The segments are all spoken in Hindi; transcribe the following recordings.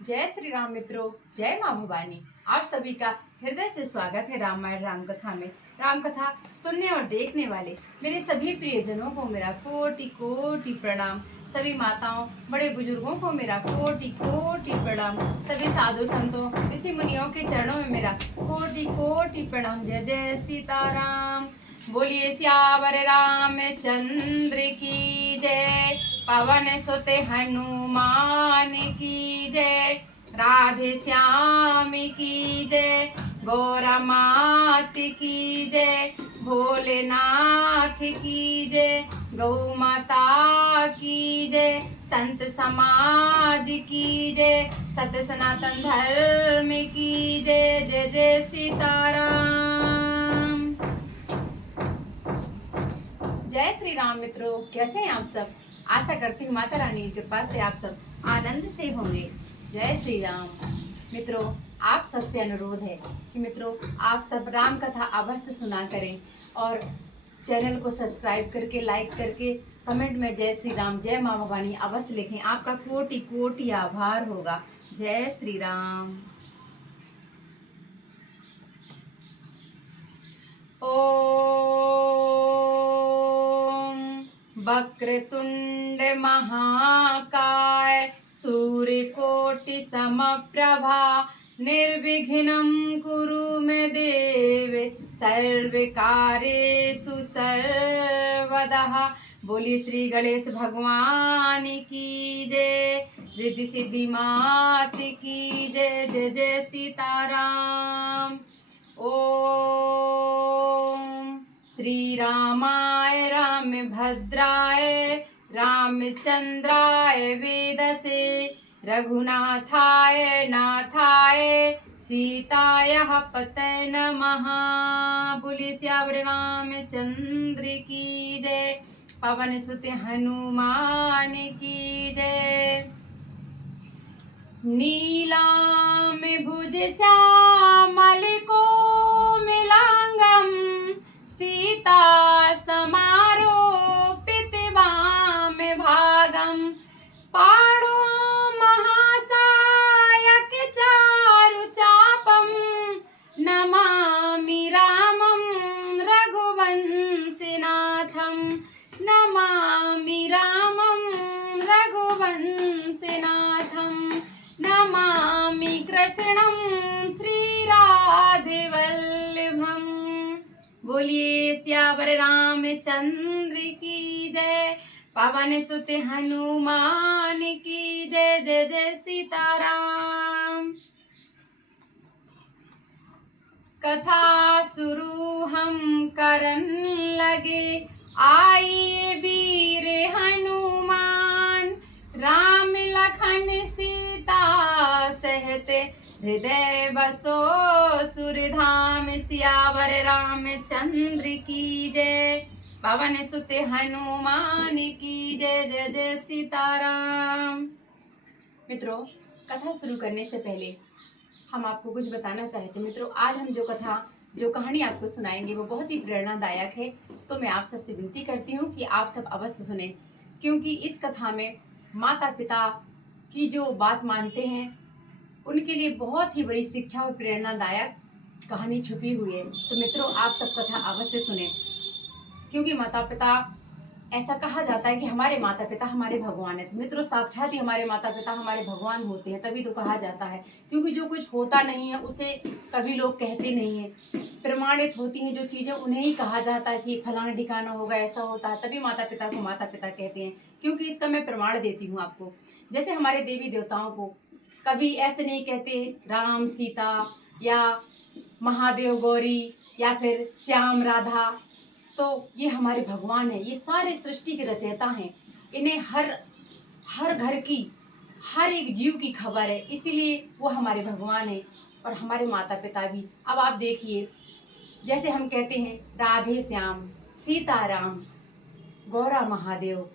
जय श्री राम मित्रों, जय माँ भवानी। आप सभी का हृदय से स्वागत है रामायण राम कथा में। राम कथा सुनने और देखने वाले मेरे सभी प्रियजनों को मेरा कोटि कोटि प्रणाम। सभी माताओं, बड़े बुजुर्गों को मेरा कोटि कोटि प्रणाम। सभी साधु संतों, ऋषि मुनियों के चरणों में मेरा कोटि कोटि प्रणाम। जय जय सीताराम। बोलिए सियावर रामचंद्र की जय। पवन सुत हनुमान की जय। राधे श्याम की जय। गौरा मात की जय। भोलेनाथ की जय। गौ माता की जय। संत समाज की जय। सत्य सनातन धर्म की जय। जय जय सीताराम। जय श्री राम मित्रों, कैसे हैं आप सब। आशा करती हूँ माता रानी की कृपा से आप सब आनंद से होंगे। जय श्री राम मित्रों, आप सबसे अनुरोध है कि मित्रों आप सब राम कथा अवश्य सुना करें और चैनल को सब्सक्राइब करके, लाइक करके, कमेंट में जय श्री राम, जय माँ भवानी अवश्य लिखें। आपका कोटि कोटि आभार होगा। जय श्री राम। ओम वक्रतुंड महाकाय सूर्यकोटि समप्रभा निर्विघ्नं कुरु मे देव सर्वकार्येषु सर्वदा। बोली श्री गणेश भगवान की जय। रिद्धि सिद्धि मात की जय। जय जय सीताराम। ओम श्री रामाय राम भद्राय रामचंद्राय वेदसे रघुनाथाय नाथाय सीतायाः पतये नमः। बोलिए सियावर रामचंद्र की जय। पवन सुत हनुमान की जय। नीलाम भुज श्यामल कोमलांगं सीता समारोपित वाम भागं। पाणो महासायक चारु चापं नमामि रामं रघुवंशनाथं। नमामि रामं रघुवंशनाथं। नमामि कृष्णं श्रीराधेवल्लभम्। बोलिए सियावर रामचंद्र की जय। पवन सुत हनुमान की जय। जय जय सीताराम। कथा शुरू हम करन लगे, आइए वीर हनुमान। राम लखन सीता सहित हृदय बसो सुरधाम। सियावर रामचंद्र की जय। पवन सुत हनुमान की जय। जय जय सीताराम। मित्रों, कथा शुरू करने से पहले हम आपको कुछ बताना चाहते हैं। मित्रों, आज हम जो कहानी आपको सुनाएंगे वो बहुत ही प्रेरणादायक है। तो मैं आप सबसे विनती करती हूँ कि आप सब अवश्य सुने, क्योंकि इस कथा में माता पिता की जो बात मानते हैं उनके लिए बहुत ही बड़ी शिक्षा और प्रेरणादायक कहानी छुपी हुई है। तो मित्रों, आप सब कथा अवश्य सुने, क्योंकि माता पिता, ऐसा कहा जाता है कि हमारे माता पिता हमारे भगवान है। तो मित्रों, साक्षात ही हमारे माता पिता हमारे भगवान होते हैं, तभी तो कहा जाता है। क्योंकि जो कुछ होता नहीं है उसे कभी लोग कहते नहीं है। प्रमाणित होती हैं जो चीज़ें उन्हें ही कहा जाता है कि फलाना ठिकाना होगा, ऐसा होता है, तभी माता पिता को माता पिता कहते हैं। क्योंकि इसका मैं प्रमाण देती हूँ आपको। जैसे हमारे देवी देवताओं को कभी ऐसे नहीं कहते राम सीता या महादेव गौरी या फिर श्याम राधा। तो ये हमारे भगवान है, ये सारे सृष्टि के रचयिता हैं। इन्हें हर हर घर की, हर एक जीव की खबर है, इसीलिए वो हमारे भगवान है और हमारे माता पिता भी। अब आप देखिए, जैसे हम कहते हैं राधे श्याम, सीताराम, गौरा महादेव,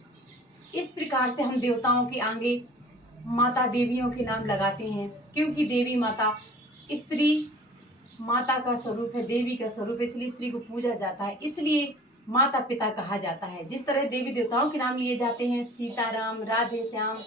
इस प्रकार से हम देवताओं के आगे माता देवियों के नाम लगाते हैं। क्योंकि देवी माता स्त्री माता का स्वरूप है, देवी का स्वरूप है, इसलिए स्त्री को पूजा जाता है, इसलिए माता पिता कहा जाता है। जिस तरह देवी देवताओं के नाम लिए जाते हैं, सीताराम, राधे श्याम,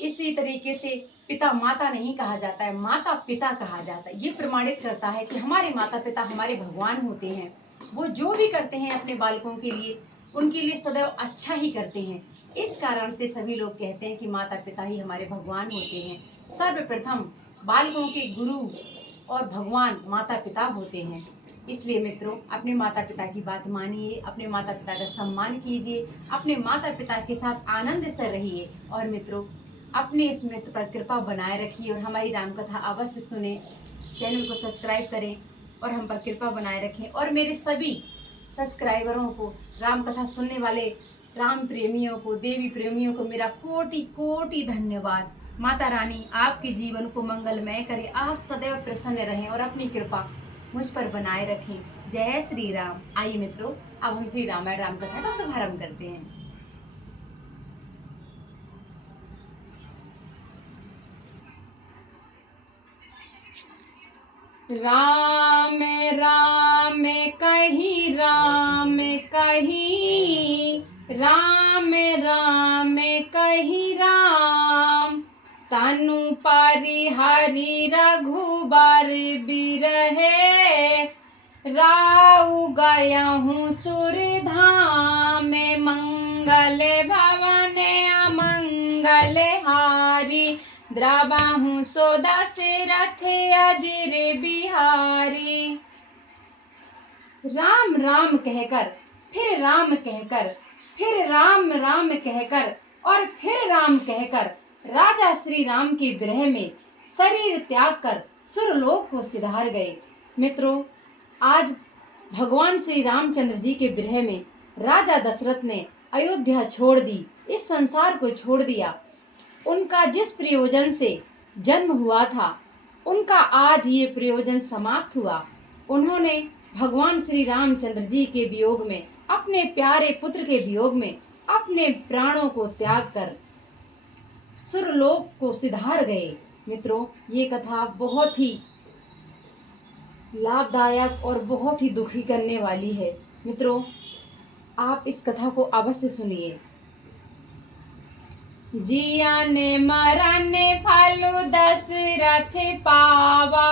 इसी तरीके से पिता माता नहीं कहा जाता है, माता पिता कहा जाता है। ये प्रमाणित करता है कि हमारे माता पिता हमारे भगवान होते हैं। वो जो भी करते हैं अपने बालकों के लिए, उनके लिए सदैव अच्छा ही करते हैं। इस कारण से सभी लोग कहते हैं कि माता पिता ही हमारे भगवान होते हैं। सर्वप्रथम बालकों के गुरु और भगवान माता पिता होते हैं। इसलिए मित्रों, अपने माता पिता की बात मानिए, अपने माता पिता का सम्मान कीजिए, अपने माता पिता के साथ आनंद से रहिए। और मित्रों, अपने स्मृति पर कृपा बनाए रखिए और हमारी रामकथा अवश्य सुने। चैनल को सब्सक्राइब करें और हम पर कृपा बनाए रखें। और मेरे सभी सब्सक्राइबरों को, रामकथा सुनने वाले राम प्रेमियों को, देवी प्रेमियों को मेरा कोटि कोटि धन्यवाद। माता रानी आपके जीवन को मंगलमय करे, आप सदैव प्रसन्न रहें और अपनी कृपा मुझ पर बनाए रखें। जय श्री राम। आइए मित्रों, अब हम श्री रामायण रामकथा का शुभारंभ करते हैं। राम राम कही राम कही, राम राम कही राम। तनु परिहरि रघुबर बिरहे, राउ गयहूँ सुरधाम। मंगल भवन अमंगल हारी, द्रवहूँ सो दशरथ अजर बिहारी। राम राम कहकर, फिर राम कहकर, फिर राम राम कहकर और फिर राम कहकर राजा श्री राम के विरह में शरीर त्याग कर सुरलोक को सिधार गए। मित्रों, आज भगवान श्री रामचंद्र जी के विरह में राजा दशरथ ने अयोध्या छोड़ दी, इस संसार को छोड़ दिया। उनका जिस प्रयोजन से जन्म हुआ था, उनका आज ये प्रयोजन समाप्त हुआ। उन्होंने भगवान श्री रामचंद्र जी के वियोग में, अपने प्यारे पुत्र के वियोग में अपने प्राणों को त्याग कर सुरलोक को सिधार गए। मित्रों, ये कथा बहुत ही लाभदायक और बहुत ही दुखी करने वाली है। मित्रों, आप इस कथा को अवश्य सुनिए। जियन मरन फल दशरथ पावा,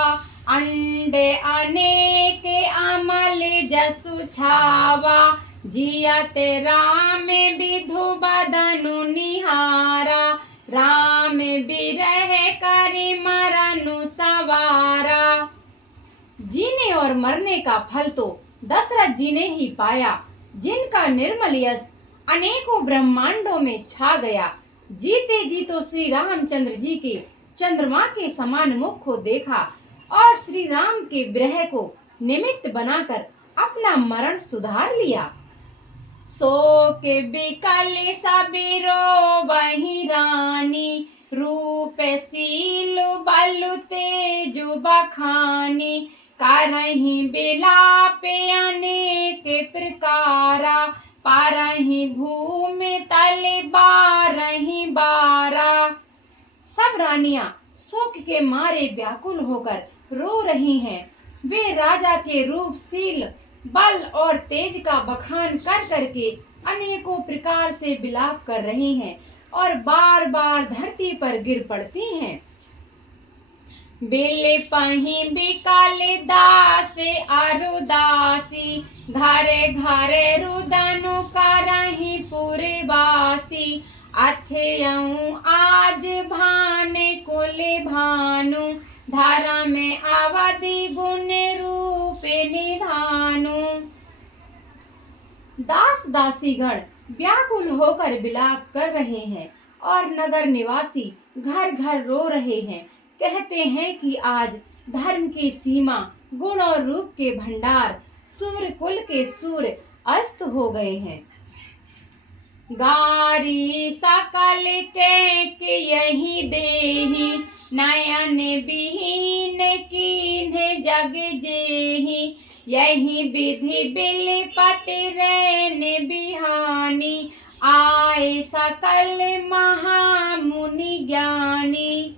अंडे अनेक अमल जसु छावा। जियत राम विधु बदनु निहारा, राम बिरह करि मरनु सवारा। जीने और मरने का फल तो दशरथ जी ने ही पाया, जिनका निर्मल यश अनेकों ब्रह्मांडों में छा गया। जीते जी तो श्री रामचंद्र जी के चंद्रमा के समान मुख को देखा और श्री राम के विरह को निमित्त बनाकर अपना मरण सुधार लिया। शोक बिकल सबीरो वही रानी, रूप सील बलु तेजु बखानी। करहि बिलाप अनेक प्रकारा, पारहि भूमि तल बारहि बारा। सब रानियां शोक के मारे व्याकुल होकर रो रही हैं। वे राजा के रूपशील बल और तेज का बखान कर करके अनेकों प्रकार से विलाप कर रही हैं और बार बार धरती पर गिर पड़ती हैं। बिल पही बिकल दास अरुदासी, घरे घरे रुदनु करहि पुरवासी। अथयऊ आज भाने कुल भानु, धर्म अवधि गुण रूप निधानु। दास दासीगण व्याकुल होकर विलाप कर रहे हैं और नगर निवासी घर घर रो रहे हैं। कहते हैं कि आज धर्म की सीमा, गुण और रूप के भंडार, सूर्य कुल के सूर्य अस्त हो गए हैं। गारी सकल के यही देही, नयन विहीन कीन्ह जग जेही। यही विधि बिलपति रैन बिहानी, आए सकल महामुनि ज्ञानी।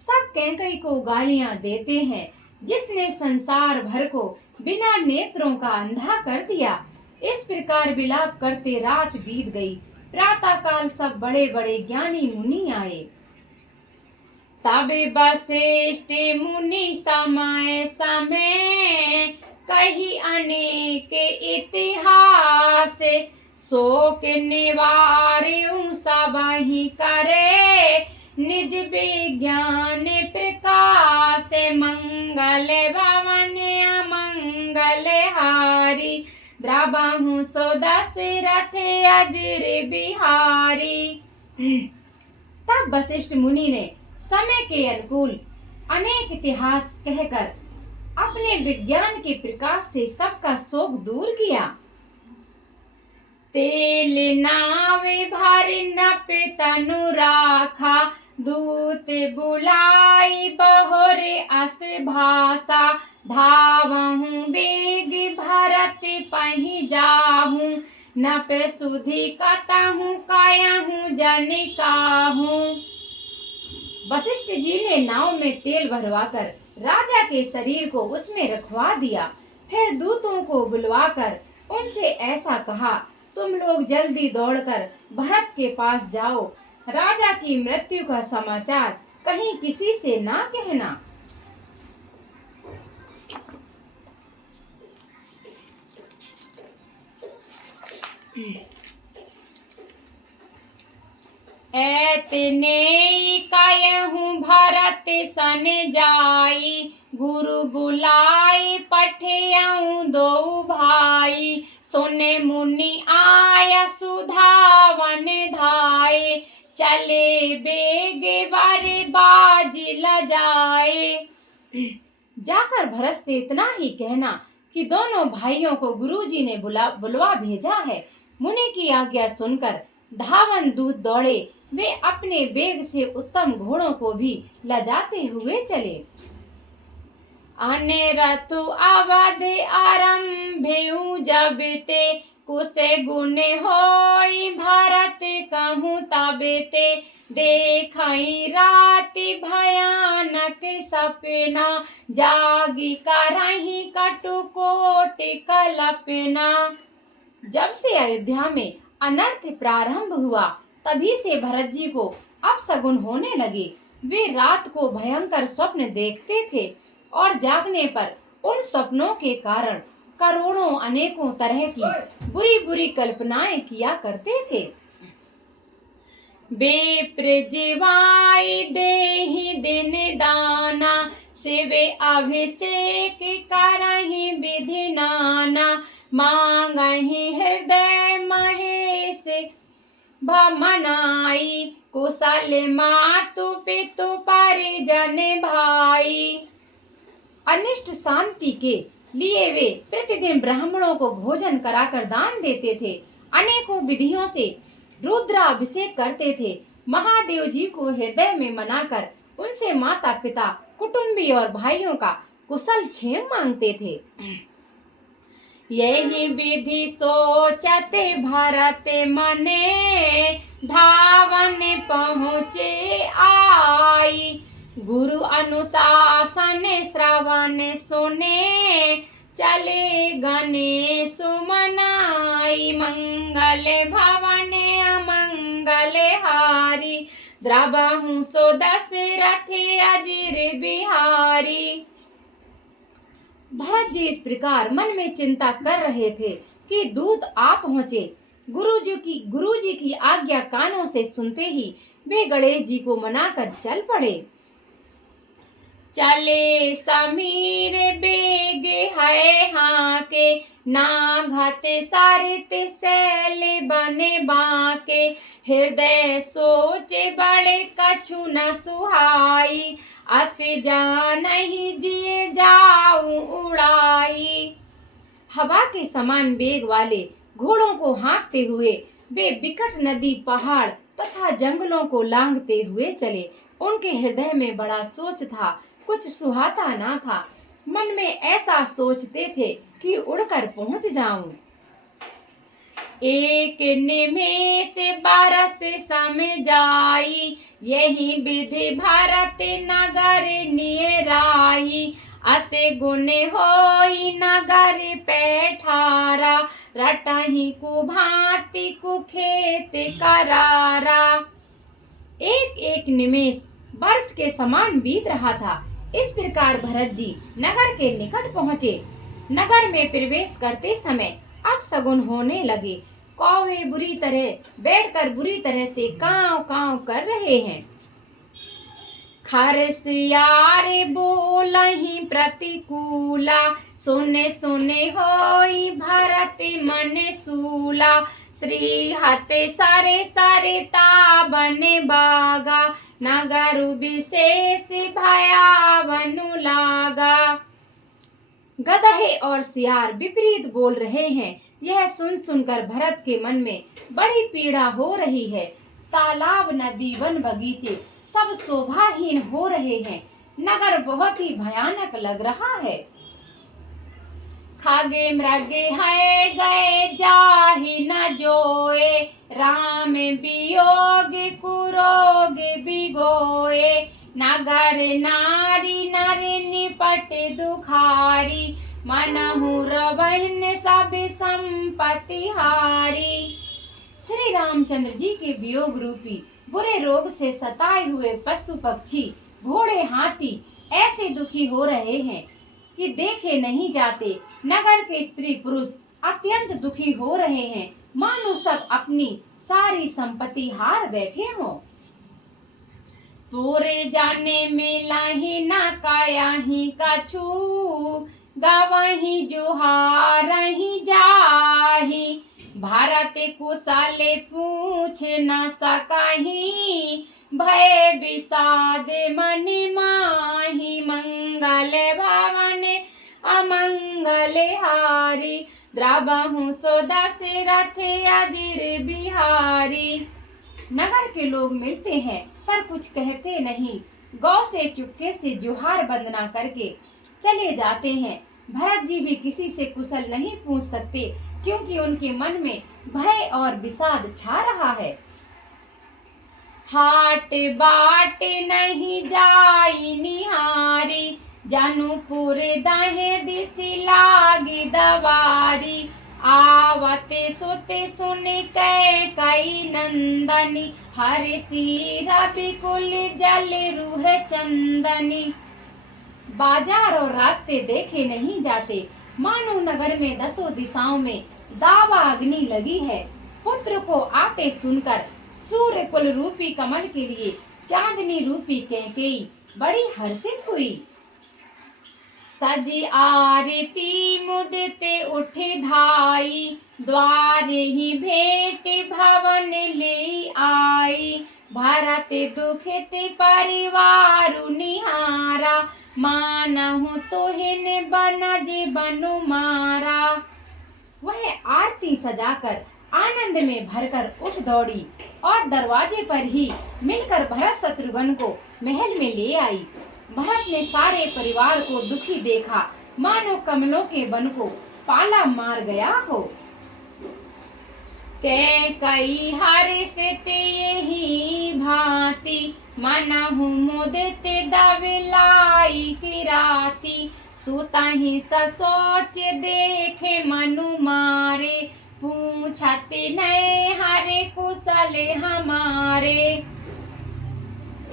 सब कैकई को गालियां देते हैं, जिसने संसार भर को बिना नेत्रों का अंधा कर दिया। इस प्रकार विलाप करते रात बीत गई। प्रातः काल सब बड़े बड़े ज्ञानी मुनि आए। तब वशिष्ठ मुनि समय समय कही अनेक इतिहास, शोक निवार्य सबहि करे निज विज्ञान प्रकाश, मंगल भवन अमंगल हारी द्रवहु सो दशरथ अजर बिहारी। तब वशिष्ठ मुनि ने समय के अनुकूल अनेक इतिहास कहकर अपने विज्ञान के प्रकाश से सबका शोक दूर किया। तेल नावे भर नप तनु राखा, दूत बुलाई बहोरे अस भाषा, धावहूँ बेग भरत पहि जाहूँ, नप सुधि कतहूँ कायहूँ जनिकाहूँ। वशिष्ठ जी ने नाव में तेल भरवाकर राजा के शरीर को उसमें रखवा दिया। फिर दूतों को बुलवाकर उनसे ऐसा कहा, तुम लोग जल्दी दौड़कर भरत के पास जाओ, राजा की मृत्यु का समाचार कहीं किसी से ना कहना। ऐतने कायहूँ भरत सन जाई, गुरु बुलाई पठियाऊँ दो भाई, सुने मुनि आया सुधावन धाये, चले बेग बर बाज लजाए। जाकर भरत से इतना ही कहना कि दोनों भाइयों को गुरुजी ने बुलवा भेजा है। मुनि की आज्ञा सुनकर धावन दूत दौड़े। वे अपने बेग से उत्तम घोड़ों को भी लजाते हुए चले। अने रतु अवध आरंभेउ जब ते, कुसे गुण होई भरत कहूँ तब ते, देखई राति भयानक सपना, जागी करही कटुकोट कल्पना। जब से अयोध्या में अनर्थ प्रारंभ हुआ तभी से भरत जी को अपशगुन होने लगे। वे रात को भयंकर स्वप्न देखते थे और जागने पर उन स्वप्नों के कारण करोड़ों अनेकों तरह की बुरी बुरी कल्पनाएं किया करते थे। बेप्र जीवाई देहि दिन दाना, शिवे अभिषेक करहि विधि नाना, मांगहि हृदय महेश भमनाई, कुशल मातु पितु परिजन भाई। अनिष्ट शांति के लिए वे प्रतिदिन ब्राह्मणों को भोजन कराकर दान देते थे। अनेकों विधियों से रुद्राभिषेक करते थे। महादेव जी को हृदय में मनाकर उनसे माता पिता कुटुंबी और भाइयों का कुशल क्षेम मांगते थे। यही विधि सोचते भरत मने, धावन पहुँचे आई, गुरु अनुशासन श्रवण सुने, चले गणे सुमनाई, मंगल भवन अमंगल हारी, द्रवहु सो दशरथ अजर बिहारी। भरत जी इस प्रकार मन में चिंता कर रहे थे कि दूत आ पहुँचे। गुरु जी की आज्ञा कानों से सुनते ही वे गणेश जी को मनाकर चल पड़े। चले समीर बेग है हाके, नाघत सारित सैल बने बाके, हृदय सोचे बड़े कछु न सुहाई, अस जानहि जिए जाऊं उड़ाई। हवा के समान वेग वाले घोड़ों को हाँकते हुए वे विकट नदी, पहाड़ तथा जंगलों को लांघते हुए चले। उनके हृदय में बड़ा सोच था, कुछ सुहाता ना था। मन में ऐसा सोचते थे कि उड़कर पहुंच जाऊं। एक निमेष बरस सम जाई, यही विधि भरत नगर नियराई, असे गुण होई नगर पैठारा, रटहि को भांति कुखेत करारा। एक एक निमेष वर्ष के समान बीत रहा था। इस प्रकार भरत जी नगर के निकट पहुँचे। नगर में प्रवेश करते समय अब शगुन होने लगे। कौवे बुरी तरह बैठकर बुरी तरह से कांव कांव कर रहे हैं। खरसियार बोलहि प्रतिकूला, सुने सुने होई भरत मन सूला। श्री हते सारे सारे ताबन बागा, नगर विशेष भयावनु लागा। गदहे और सियार विपरीत बोल रहे हैं। यह सुन सुनकर भरत के मन में बड़ी पीड़ा हो रही है। तालाब, नदी, वन, बगीचे सब शोभाहीन हो रहे हैं। नगर बहुत ही भयानक लग रहा है। खागे मृगे है गए जाहि न जोए, राम वियोग कुरोग बिगोए। नगर नारी नर निपट दुखारी, मनहु रवैन सब संपत्ति हारी। श्री रामचंद्र जी के वियोग रूपी बुरे रोग से सताए हुए पशु पक्षी, घोड़े, हाथी ऐसे दुखी हो रहे हैं कि देखे नहीं जाते। नगर के स्त्री पुरुष अत्यंत दुखी हो रहे हैं, मानो सब अपनी सारी संपत्ति हार बैठे हों। तोरे जाने मिलाहि न कायाहि कछु, गवहि जुहारहि जाहि। भारत कुशल पूछ न सकहि, भय विषाद मन माहि। मंगल भवन अमंगल हारी, द्रवहु सो दशरथ अजिर बिहारी। नगर के लोग मिलते हैं पर कुछ कहते नहीं। गौ से चुपके से जुहार वंदना करके चले जाते हैं। भरत जी भी किसी से कुशल नहीं पूछ सकते, क्योंकि उनके मन में भय और विषाद छा रहा है। हाट बाट नहीं जाई निहारी, जानुपुर दहे दिसी लागी दवारी। आवते सोते सुने कई नंदनी, हर सीरा बिकुल जल रूह चंदनी। बाजार और रास्ते देखे नहीं जाते, मानो नगर में दसों दिशाओं में दावा अग्नि लगी है। पुत्र को आते सुनकर सूर्य कुल रूपी कमल के लिए चांदनी रूपी कैकेयी बड़ी हर्षित हुई। सजी आरती मुदते उठे धाई, द्वार ही भेंट भवन ले आई। भरत दुखित परिवार निहारा, मानहु तुहिन बनज बनु मारा। वह आरती सजाकर आनंद में भरकर उठ दौड़ी और दरवाजे पर ही मिलकर भरत शत्रुघ्न को महल में ले आई। भरत ने सारे परिवार को दुखी देखा, मानो कमलों के वन को पाला मार गया हो। कई हर्षित यही भांति, मनहु मुदित दविलाई की राती। सुतहि ससोच देखे मनु मारे, पूछत नए हरे कुशल हमारे।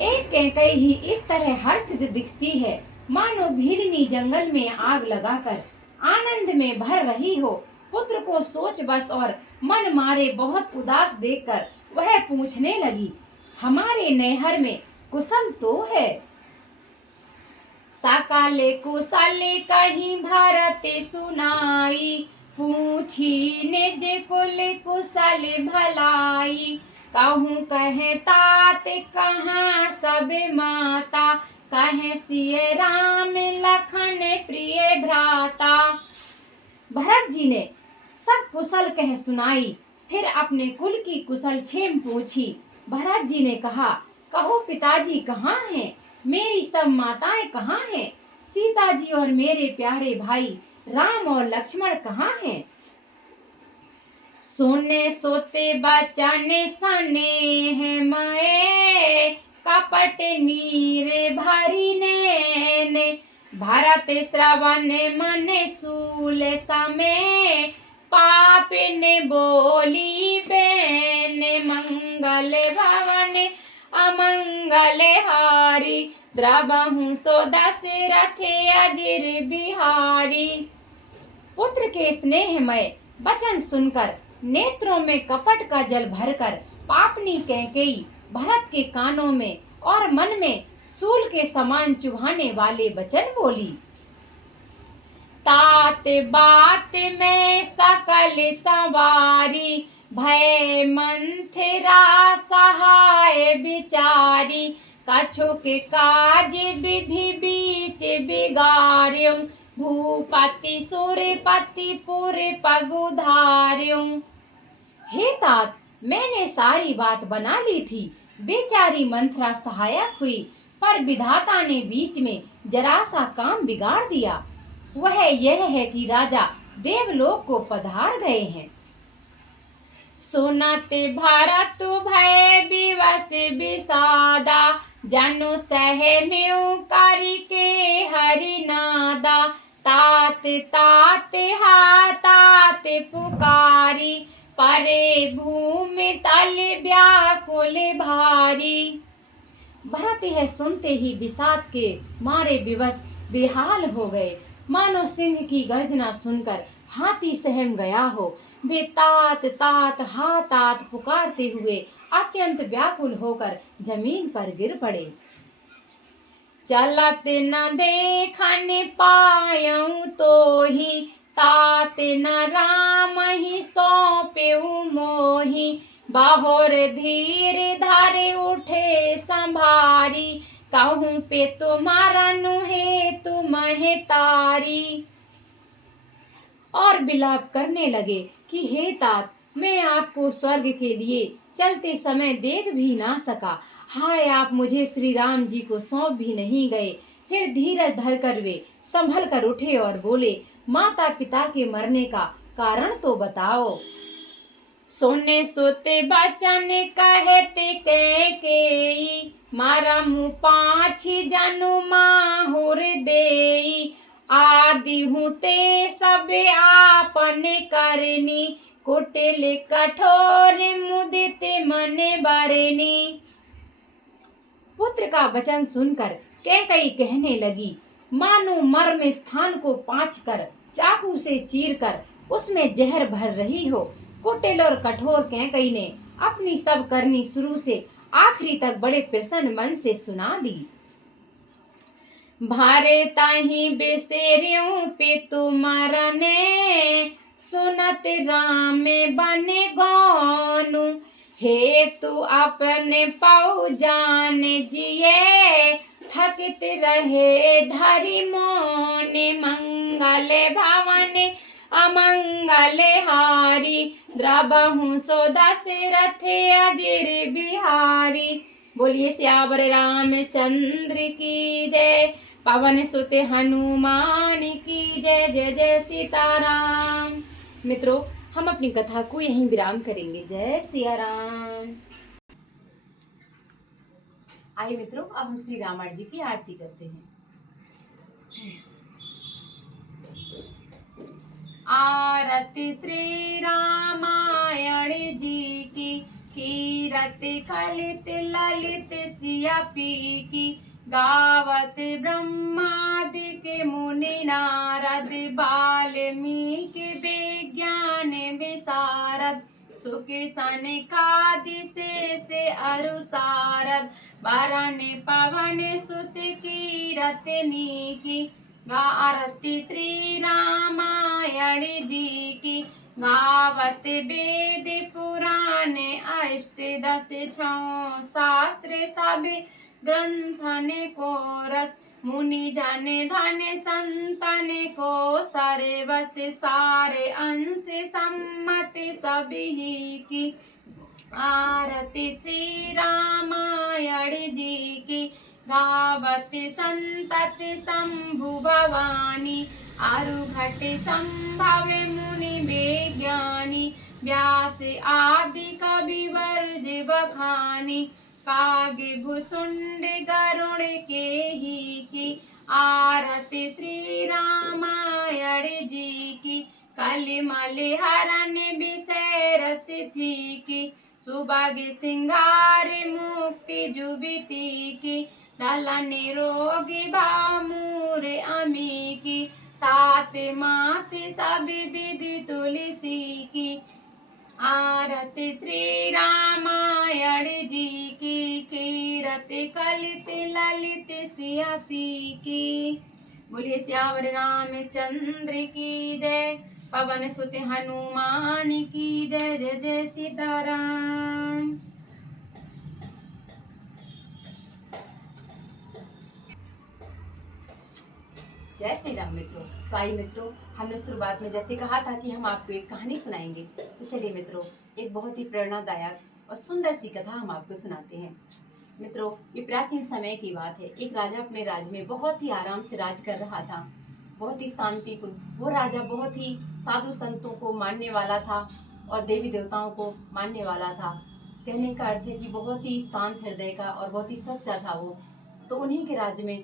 एक कैकेयी ही इस तरह हर्षित दिखती है, मानो भीलनी जंगल में आग लगाकर आनंद में भर रही हो। पुत्र को सोच बस और मन मारे बहुत उदास देखकर वह पूछने लगी, हमारे नैहर में कुशल तो है? सकल कुशल कहीं भरत सुनाई, पूछी निज कुल कुशल भलाई। कहूँ कहे तात कहाँ सब माता, कहे सिय राम लखन प्रिय भ्राता। भरत जी ने सब कुशल कह सुनाई, फिर अपने कुल की कुशल क्षेम पूछी। भरत जी ने कहा, कहो पिताजी कहाँ हैं? मेरी सब माताएं कहाँ हैं? सीता जी और मेरे प्यारे भाई राम और लक्ष्मण कहाँ हैं? सोने सोते बचन सने माए, कपट नीरे भरी नैने। भरत श्रवण मन सूल समय, पापिन बोली बेन मंगल भवन अमंगल हारी द्रबहु सो दशरथ अजिर बिहारी। पुत्र के स्नेहमय वचन सुनकर नेत्रों में कपट का जल भरकर पापनी कैकेयी भरत के कानों में और मन में सूल के समान चुभाने वाले वचन बोली। तात बात में सकल सवारी भय मंथरा सहाय बिचारी कछु के काज विधि बीच बिगार्यों भूपति सूर्यपति पुर पगुधार्यों। हे तात, मैंने सारी बात बना ली थी। बेचारी मंथरा सहायक हुई, पर विधाता ने बीच में जरा सा काम बिगाड़ दिया। वह यह है कि राजा देवलोक को पधार गए हैं। सुनते भरत भय विवश विषादा जनु सह म्यों करि के हरि नादा तात तात हा तात पुकारी परे भूमि तल व्याकुल भारी। भरत यह सुनते ही विषाद के मारे विवश बेहाल हो गए, मानो सिंह की गर्जना सुनकर हाथी सहम गया हो। वे तात तात हा तात पुकारते हुए अत्यंत व्याकुल होकर जमीन पर गिर पड़े। चलत न देखन पायऊं तो ही तात न राम ही सौंपेऊ मोही बाहोर धीर धर उठे संभारी कहूँ पे तुम्हारा नुहे तुम्हें तारी। और विलाप करने लगे कि हे तात, मैं आपको स्वर्ग के लिए चलते समय देख भी ना सका। हाय, आप मुझे श्री राम जी को सौंप भी नहीं गए। फिर धीरज धरकर वे संभल कर उठे और बोले, माता पिता के मरने का कारण तो बताओ। सोने सोते बचन कहते कैकेयी मारा मुँह पाछी जनु माहुर देई आदि हूँ ते सब आपन करनी कुटिल कठोर मुदित मन बरनी। पुत्र का वचन सुनकर कैकेयी कहने लगी, मानो मर्म स्थान को पाँचकर चाकू से चीरकर उसमें जहर भर रही हो। कुटिल और कठोर कैकेयी ने अपनी सब करनी शुरू से आखिरी तक बड़े प्रसन्न मन से सुना दी। भारे ताही बेसेरियों पे तुमरने सुनत राम बने गौनु हे तू अपने पौ जान जिए थकित रहे धरि मोन मंगल भवन अमंगल हारी द्रबहु सो दशरथ अजिर बिहारी। बोलिए सियावर रामचंद्र की जय, पवन सुत हनुमान की जय। जय जय सीताराम। मित्रों, हम अपनी कथा को यहीं विराम करेंगे। जय सिया राम। आइए मित्रों, अब हम श्री रामायण जी की आरती करते हैं। आरती श्री रामायण जी की कीरत खलित ललित सिया पी की गावत ब्रह्मादिक मुनि नारद वाल्मीकि विज्ञान विशारद सुख सनकादि से अरुसारद वरन पवन सुत कीरत नीकी। आरती श्री रामायण जी की गावत वेद पुराण अष्टदश छौ शास्त्र सभी ग्रंथन को रस मुनि जन धन संतन को सर्वस सारे अंश सम्मत सभी की। आरती श्री रामायण जी की गावत संतत शंभु भवानी आरुघट संभव मुनि विज्ञानी व्यास आदि कवि वर्ज बखानी कागे भुसुंड गरुड़ के ही की। आरती श्री रामायण जी की कलिमल हरन विषय रस फीकी, सुबग सिंगार मुक्ति जुबिती की, नलन रोगी बामूर अमी की, तात मात सब विधि तुलसी की, आरती श्री रामायण जी की, कीरत कलित ललित सिया पी की। बोलिए श्यावर रामचंद्र की जय, पवन सुत हनुमान की जय, जय जय सीताराम। जय श्री राम मित्रों। तो आइए मित्रों, हमने शुरुआत में जैसे कहा था कि हम आपको एक कहानी सुनाएंगे, तो चलिए मित्रों, एक बहुत ही प्रेरणादायक और सुंदर सी कथा हम आपको सुनाते हैं। मित्रों, ये प्राचीन समय की बात है। एक राजा अपने राज्य में बहुत ही आराम से राज कर रहा था, बहुत ही शांतिपूर्ण। वो राजा बहुत ही साधु संतों को मानने वाला था और देवी देवताओं को मानने वाला था। कहने का अर्थ है कि बहुत ही शांत हृदय का और बहुत ही सच्चा था वो। तो उन्हीं के राज्य में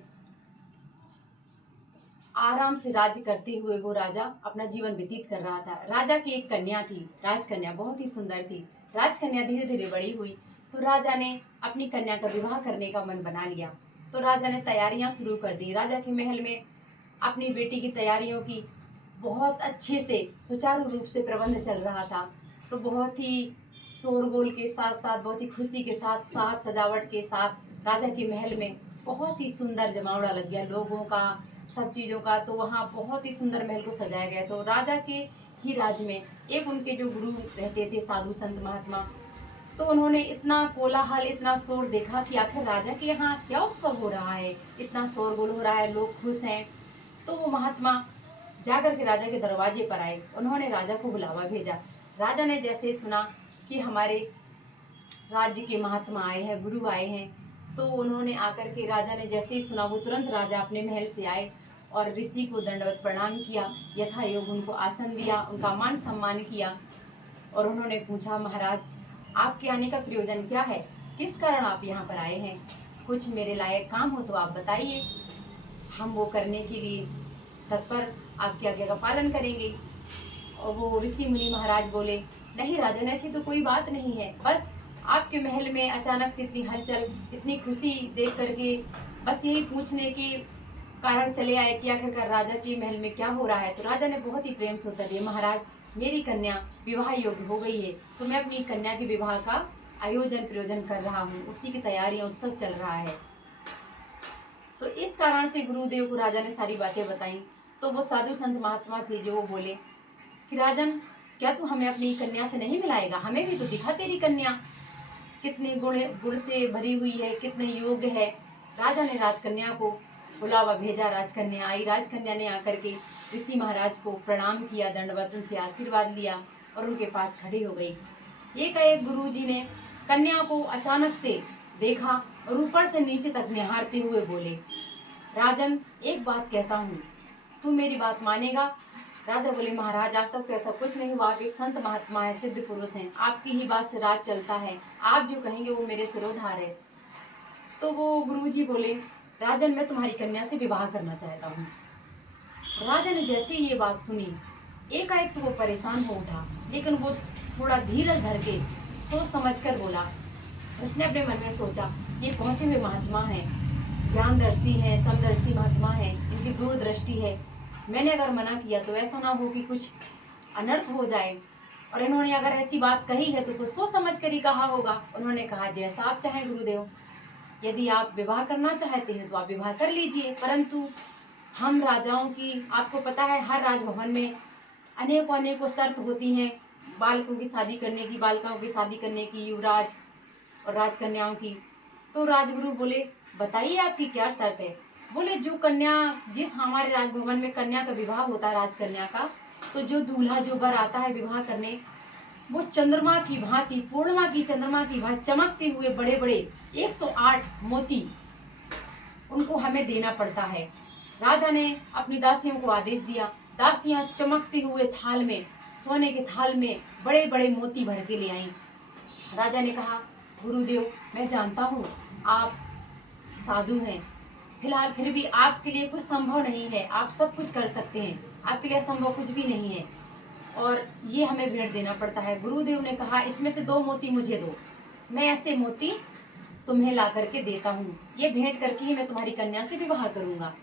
आराम से राज्य करते हुए वो राजा अपना जीवन व्यतीत कर रहा था। राजा की एक कन्या थी, राजकन्या, बहुत ही सुंदर थी। राजकन्या धीरे धीरे बड़ी हुई तो राजा ने अपनी कन्या का विवाह करने का मन बना लिया। तो राजा ने तैयारियां शुरू कर दी। राजा के महल में अपनी बेटी की तैयारियों की बहुत अच्छे से सुचारू रूप से प्रबंध चल रहा था। तो बहुत ही शोरगुल के साथ साथ, बहुत ही खुशी के साथ साथ, सजावट के साथ राजा के महल में बहुत ही सुंदर जमावड़ा लग गया लोगों का, सब चीज़ों का। तो वहाँ बहुत ही सुंदर महल को सजाया गया। तो राजा के ही राज्य में एक उनके जो गुरु रहते थे, साधु संत महात्मा, तो उन्होंने इतना कोलाहल, इतना शोर देखा कि आखिर राजा के यहाँ क्या उत्सव हो रहा है, इतना शोरगुल हो रहा है, लोग खुश हैं। तो वो महात्मा जाकर के राजा के दरवाजे पर आए। उन्होंने राजा को बुलावा भेजा। राजा ने जैसे सुना कि हमारे राज्य के महात्मा आए हैं, गुरु आए हैं, तो उन्होंने आकर के, राजा ने जैसे ही सुना, वो तुरंत राजा अपने महल से आए और ऋषि को दंडवत प्रणाम किया, यथा योग उनको आसन दिया, उनका मान सम्मान किया। और उन्होंने पूछा, महाराज आपके आने का प्रयोजन क्या है, किस कारण आप यहाँ पर आए हैं? कुछ मेरे लायक काम हो तो आप बताइए, हम वो करने के लिए तत्पर आपकी आज्ञा का पालन करेंगे। और वो ऋषि मुनि महाराज बोले, नहीं राजन, ऐसी तो कोई बात नहीं है, बस आपके महल में अचानक से इतनी हलचल, इतनी खुशी देख करके बस यही पूछने के कारण चले आए कि आखिरकार राजा के महल में क्या हो रहा है। तो राजा ने बहुत ही प्रेम से उत्तर दिया, महाराज मेरी कन्या विवाह योग्य हो गई है, तो मैं अपनी कन्या के विवाह का आयोजन प्रयोजन कर रहा हूँ, उसी की तैयारियां, उत्सव चल रहा है। तो इस कारण से गुरुदेव को राजा ने सारी बातें बताई। तो वो साधु संत महात्मा थे जो वो बोले कि राजन, क्या तू हमें अपनी कन्या से नहीं मिलाएगा? हमें भी तो दिखा तेरी कन्या कितने गुण से भरी हुई है, कितने योग्य है। राजा ने राजकन्या को बुलावा भेजा। राजकन्या आई। राजकन्या ने आकर के ऋषि महाराज को प्रणाम किया, दंडवत उनसे आशीर्वाद लिया और उनके पास खड़ी हो गई। एकाएक गुरु जी ने कन्या को अचानक से देखा और ऊपर से नीचे तक निहारते हुए बोले, राजन एक बात कहता हूँ, तू मेरी बात मानेगा? राजा बोले, महाराज आज तक तो ऐसा कुछ नहीं हुआ, आप एक संत महात्मा है, सिद्ध पुरुष हैं, आपकी ही बात से राज चलता है, आप जो कहेंगे वो मेरे सिरोधार है। तो वो गुरुजी बोले, राजन मैं तुम्हारी कन्या से विवाह करना चाहता हूँ। राजा ने जैसे ही ये बात सुनी, एकाएक तो वो परेशान हो उठा, लेकिन वो थोड़ा धीरज धर के सोच समझ कर बोला। उसने अपने मन में सोचा, ये पहुंचे हुए महात्मा हैं, ज्ञानदर्शी हैं, समदर्शी महात्मा हैं, इनकी दूरदृष्टि है, मैंने अगर मना किया तो ऐसा ना हो कि कुछ अनर्थ हो जाए, और इन्होंने अगर ऐसी बात कही है तो कुछ सोच समझ कर ही कहा होगा। उन्होंने कहा, जैसा आप चाहें गुरुदेव, यदि आप विवाह करना चाहते हैं तो आप विवाह कर लीजिए, परंतु हम राजाओं की, आपको पता है हर राजभवन में अनेकों अनेकों शर्त होती हैं, बालकों की शादी करने की, बालिकाओं की शादी करने की, युवराज और राजकन्याओं की। तो राजगुरु बोले, बताइए आपकी क्या शर्त है? बोले, जो कन्या, जिस हमारे राजभवन में कन्या का विवाह होता है, राजकन्या का, तो जो दूल्हा, जो बर आता है विवाह करने, वो चंद्रमा की भांति, पूर्णिमा की चंद्रमा की भांति चमकते हुए बड़े बड़े 108 मोती उनको हमें देना पड़ता है। राजा ने अपनी दासियों को आदेश दिया। दासियां चमकते हुए थाल में, सोने के थाल में बड़े बड़े मोती भर के ले आई। राजा ने कहा, गुरुदेव मैं जानता हूँ आप साधु हैं, फिलहाल फिर भी आपके लिए कुछ संभव नहीं है, आप सब कुछ कर सकते हैं, आपके लिए असंभव कुछ भी नहीं है। और ये हमें भेंट देना पड़ता है। गुरुदेव ने कहा इसमें से 2 मोती मुझे दो, मैं ऐसे मोती तुम्हें ला करके देता हूँ, ये भेंट करके ही मैं तुम्हारी कन्या से विवाह करूँगा।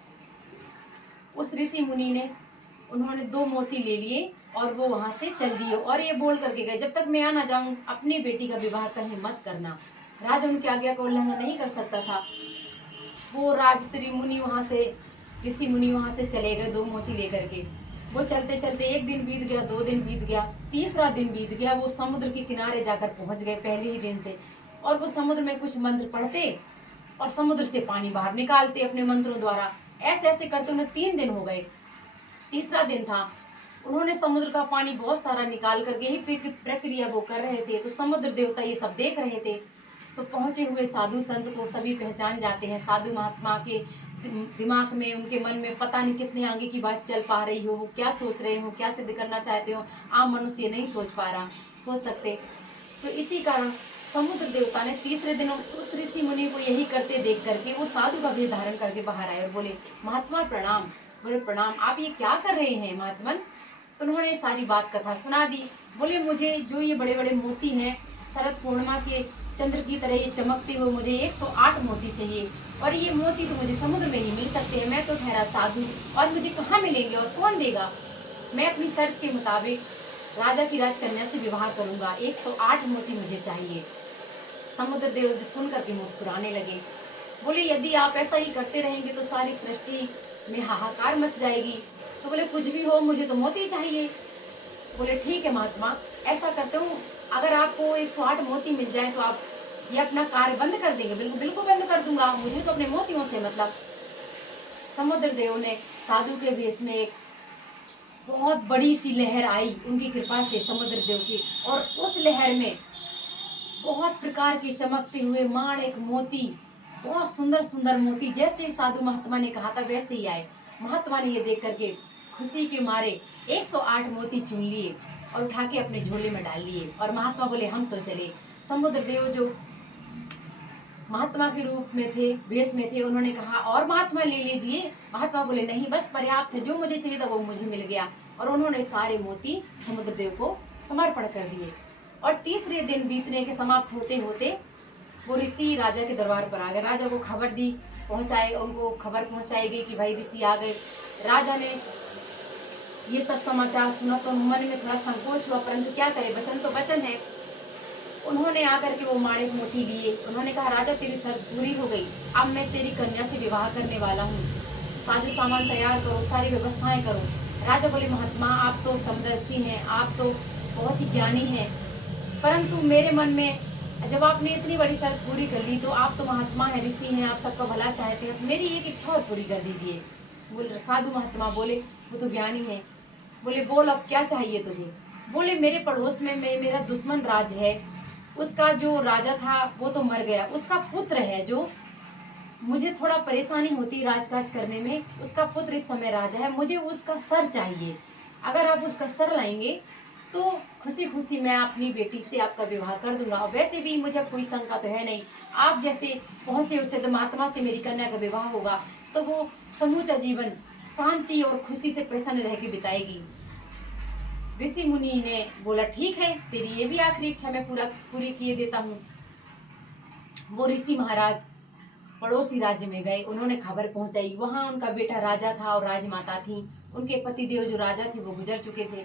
उस ऋषि मुनि ने उन्होंने 2 मोती ले लिए और वो वहाँ से चल दिए और ये बोल करके गए, जब तक मैं आ ना जाऊँ अपनी बेटी का विवाह कहीं मत करना। राजा उनकी आज्ञा का उल्लंघन नहीं कर सकता था। वो राजश्री मुनि वहाँ से, ऋषि मुनि वहाँ से चले गए 2 मोती लेकर के। वो चलते चलते 1 दिन बीत गया, 2 दिन बीत गया, तीसरा दिन बीत गया। वो समुद्र के किनारे जाकर पहुँच गए पहले ही दिन से, और वो समुद्र में कुछ मंत्र पढ़ते और समुद्र से पानी बाहर निकालते अपने मंत्रों द्वारा। ऐसे ऐसे करते उन्हें 3 दिन हो गए। तीसरा दिन था, उन्होंने समुद्र का पानी बहुत सारा निकाल करके ही प्रक्रिया वो कर रहे थे। तो समुद्र देवता ये सब देख रहे थे। तो पहुंचे हुए साधु संत को सभी पहचान जाते हैं। साधु महात्मा के दिमाग में, उनके मन में पता नहीं कितने आगे की बात चल पा रही हो, वो क्या सोच रहे हो, क्या सिद्ध करना चाहते हो, आम मनुष्य नहीं सोच सकते। तो इसी कारण समुद्र देवता ने तीसरे दिन उस ऋषि मुनि को यही करते देख करके वो साधु का वेश धारण करके बाहर आए और बोले, महात्मा प्रणाम। बोले, प्रणाम, आप ये क्या कर रहे हैं महात्मन? तो उन्होंने सारी बात कथा सुना दी। बोले, मुझे जो ये बड़े बड़े मोती हैं, शरद पूर्णिमा के चंद्र की तरह ये चमकते हुए मुझे 108 मोती चाहिए, और ये मोती तो मुझे समुद्र में ही मिल सकते हैं। मैं तो ठहरा साधु, और मुझे कहाँ मिलेंगे और कौन देगा? मैं अपनी शर्त के मुताबिक राजा की राजकन्या से विवाह करूंगा, 108 मोती मुझे चाहिए। समुद्र देव सुन करके मुस्कुराने लगे। बोले, यदि आप ऐसा ही करते रहेंगे तो सारी सृष्टि में हाहाकार मच जाएगी। तो बोले, कुछ भी हो, मुझे तो मोती चाहिए। बोले, ठीक है महात्मा, ऐसा करते हूँ, अगर आपको 108 मोती मिल जाए तो आप ये अपना कार्य बंद कर देंगे? बिल्कुल बिल्कुल बंद कर दूंगा, मुझे तो अपने मोतियों से मतलब। समुद्र देव ने साधु के वेश में एक बहुत बड़ी सी लहर आई उनकी कृपा से समुद्र देव की, और उस लहर में बहुत प्रकार के चमकते हुए माणिक मोती, बहुत सुंदर सुंदर मोती, जैसे साधु महात्मा ने कहा था वैसे ही आए। महात्मा ने ये देख करके खुशी के मारे 108 मोती चुन लिए और उठा के अपने झोले में डाल लिए। और महात्मा बोले, हम तो चले। समुद्र देव जो महात्मा के रूप में थे, वेश में थे, उन्होंने कहा, और महात्मा ले लीजिए। महात्मा बोले, नहीं, बस पर्याप्त है, जो मुझे चाहिए था वो मुझे मिल गया। और उन्होंने सारे मोती समुद्र देव को समर्पण कर दिए। और तीसरे दिन बीतने के समाप्त होते होते वो ऋषि राजा के दरबार पर आ गए। राजा को खबर दी, पहुंचाए, उनको खबर पहुंचाई गई कि भाई ऋषि आ गए। राजा ने ये सब समाचार सुना तो मन में थोड़ा संकोच हुआ, परंतु क्या करे, वचन तो वचन है। उन्होंने आकर के वो माणिक मोती लिए। उन्होंने कहा, राजा तेरी शर्त पूरी हो गई, अब मैं तेरी कन्या से विवाह करने वाला हूँ, साजो सामान तैयार करो, सारी व्यवस्थाएं करो। राजा बोले, महात्मा आप तो समदर्शी हैं, आप तो बहुत ही ज्ञानी हैं, परंतु मेरे मन में जब आपने इतनी बड़ी शर्त पूरी कर ली तो आप तो महात्मा हैं, ऋषि हैं, आप सबका भला चाहते हैं, मेरी एक इच्छा और पूरी कर दीजिए। बोले, साधु महात्मा बोले, वो तो ज्ञानी है। बोले, बोल अब क्या चाहिए तुझे? बोले, मेरे पड़ोस में मेरा दुश्मन राज है, उसका जो राजा था वो तो मर गया, उसका पुत्र है जो मुझे थोड़ा परेशानी होती राजकाज करने में, उसका पुत्र इस समय राजा है, मुझे उसका सर चाहिए। अगर आप उसका सर लाएंगे तो खुशी खुशी मैं अपनी बेटी से आपका विवाह कर दूंगा। और वैसे भी मुझे कोई शंका तो है नहीं, आप जैसे पहुंचे उस सिद्ध महात्मा से मेरी कन्या का विवाह होगा तो वो समूचा जीवन शांति और खुशी से प्रसन्न रह के बिताएगी। ऋषि मुनि ने बोला, ठीक है, तेरी ये भी आखिरी इच्छा मैं पूरी किए देता हूँ। वो ऋषि महाराज पड़ोसी राज्य में गए, उन्होंने खबर पहुंचाई। वहां उनका बेटा राजा था और राजमाता थी, उनके पतिदेव जो राजा थे वो गुजर चुके थे।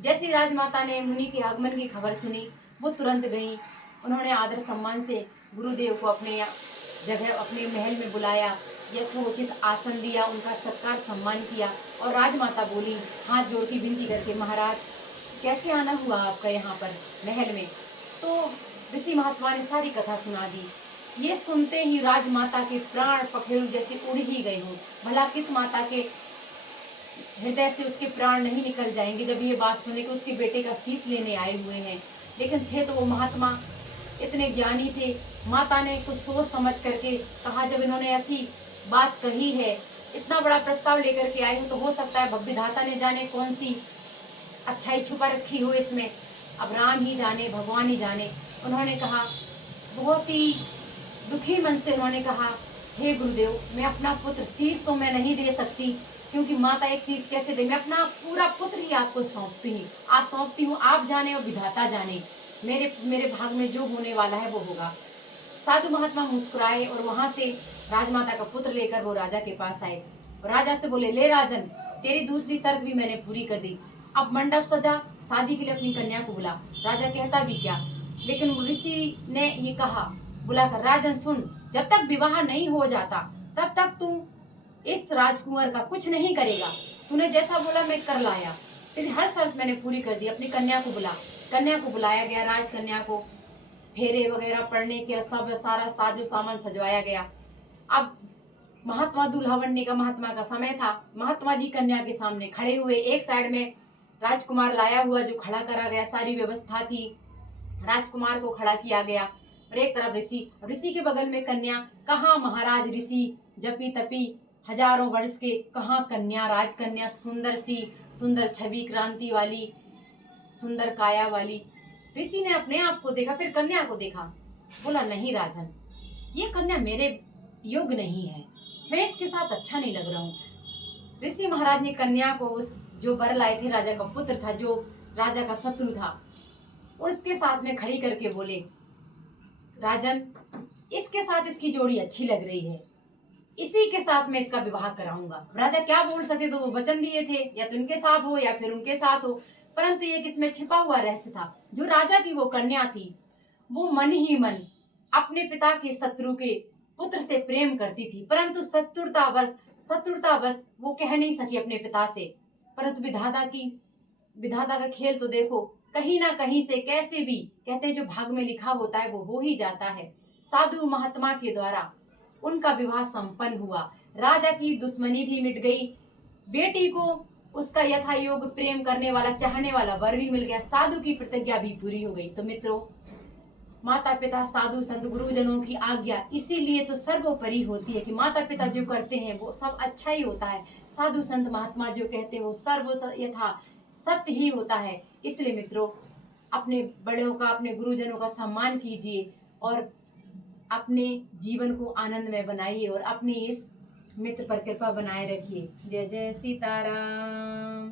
जैसे ही राजमाता ने मुनि के आगमन की खबर सुनी, वो तुरंत गई। उन्होंने आदर सम्मान से गुरुदेव को अपने जगह, अपने महल में बुलाया, यथोचित आसन दिया, उनका सत्कार सम्मान किया। और राजमाता बोली, हाथ जोड़ के विनती करके, महाराज कैसे आना हुआ आपका यहाँ पर महल में? तो ऋषि महात्मा ने सारी कथा सुना दी। ये सुनते ही राजमाता के प्राण पखेरु जैसे उड़ ही गए हों। भला किस माता के हृदय से उसके प्राण नहीं निकल जाएंगे जब ये बात सुने कि उसके बेटे का शीश लेने आए हुए हैं। लेकिन थे तो वो महात्मा इतने ज्ञानी थे। माता ने कुछ सोच समझ करके कहा, जब इन्होंने ऐसी बात कही है, इतना बड़ा प्रस्ताव लेकर के आए हो, तो हो सकता है विधाता ने जाने कौन सी अच्छाई छुपा रखी हो इसमें, अब राम ही जाने, भगवान ही जाने। उन्होंने कहा, बहुत ही दुखी मन से उन्होंने कहा, हे गुरुदेव, मैं अपना पुत्र शीश तो मैं नहीं दे सकती, क्योंकि माता एक चीज कैसे दे, मैं अपना पूरा पुत्र ही आपको सौंपती हूँ, आप जाने और विधाता जाने, मेरे मेरे भाग में जो होने वाला है वो होगा। साधु महात्मा मुस्कुराए और वहां से राजमाता का पुत्र लेकर वो राजा के पास आए। राजा से बोले, ले राजन, तेरी दूसरी शर्त भी मैंने पूरी कर दी, अब मंडप सजा, शादी के लिए अपनी कन्या को बुला। राजा कहता भी क्या, लेकिन ऋषि ने ये कहा बुलाकर, राजन सुन, जब तक विवाह नहीं हो जाता तब तक तू इस राजकुमार का कुछ नहीं करेगा। तूने जैसा बोला मैं कर लाया, तेरी हर शर्त मैंने पूरी कर दी, अपनी कन्या को बुला। कन्या को बुलाया गया, राजकन्या को फेरे वगैरह पड़ने के सब सारा साजो सामान सजवाया गया। अब महात्मा दूल्हा बनने का महात्मा का समय था। महात्मा जी कन्या के सामने खड़े हुए, एक साइड में राजकुमार लाया हुआ जो खड़ा करा गया, सारी व्यवस्था थी, राजकुमार को खड़ा किया गया, और एक तरफ ऋषि, ऋषि के बगल में कन्या। कहाँ महाराज ऋषि जपी तपी हजारों वर्ष के, कहाँ कन्या राजकन्या, सुंदर सी, सुंदर छवि, क्रांति वाली, सुंदर काया वाली। ऋषि ने अपने आप को देखा, फिर कन्या को देखा, बोला नहीं राजन, ये कन्या मेरे योग्य नहीं है, मैं इसके साथ अच्छा नहीं लग रहा हूँ। ऋषि महाराज ने कन्या को उस जो वर लाए थे, राजा का पुत्र था, जो राजा का शत्रु था, और उसके साथ में खड़ी करके बोले, राजन, इसके साथ इसकी जोड़ी अच्छी लग रही है, इसी के साथ मैं इसका विवाह कराऊंगा। राजा क्या बोल सकते, तो वो वचन दिए थे, या तो उनके साथ हो या फिर उनके साथ हो, परंतु एक इसमें छिपा हुआ रहस्य था। जो राजा की वो कन्या थी, वो मन ही मन अपने पिता के शत्रु के पुत्र से प्रेम करती थी, परंतु शत्रुता बस वो कह नहीं सकी अपने पिता से। परंतु विधाता का खेल तो देखो, कहीं ना कहीं से कैसे भी, कहते हैं जो भाग में लिखा होता है वो हो ही जाता है। साधु महात्मा के द्वारा उनका विवाह संपन्न हुआ, राजा की दुश्मनी भी मिट गई, बेटी को उसका यथा योग प्रेम करने वाला, चाहने वाला वर भी मिल गया, साधु की प्रतिज्ञा भी पूरी हो गई। तो मित्रों, माता पिता साधु संत गुरुजनों की आज्ञा इसीलिए तो सर्वोपरि होती है कि माता पिता जो करते हैं वो सब अच्छा ही होता है, साधु संत महात्मा जो कहते हैं वो सर्व यथा सत्य ही होता है। इसलिए मित्रों, अपने बड़ों का, अपने गुरुजनों का सम्मान कीजिए और अपने जीवन को आनंदमय बनाइए और अपनी इस मित्र पर कृपा बनाए रखिए। जय जय सीताराम।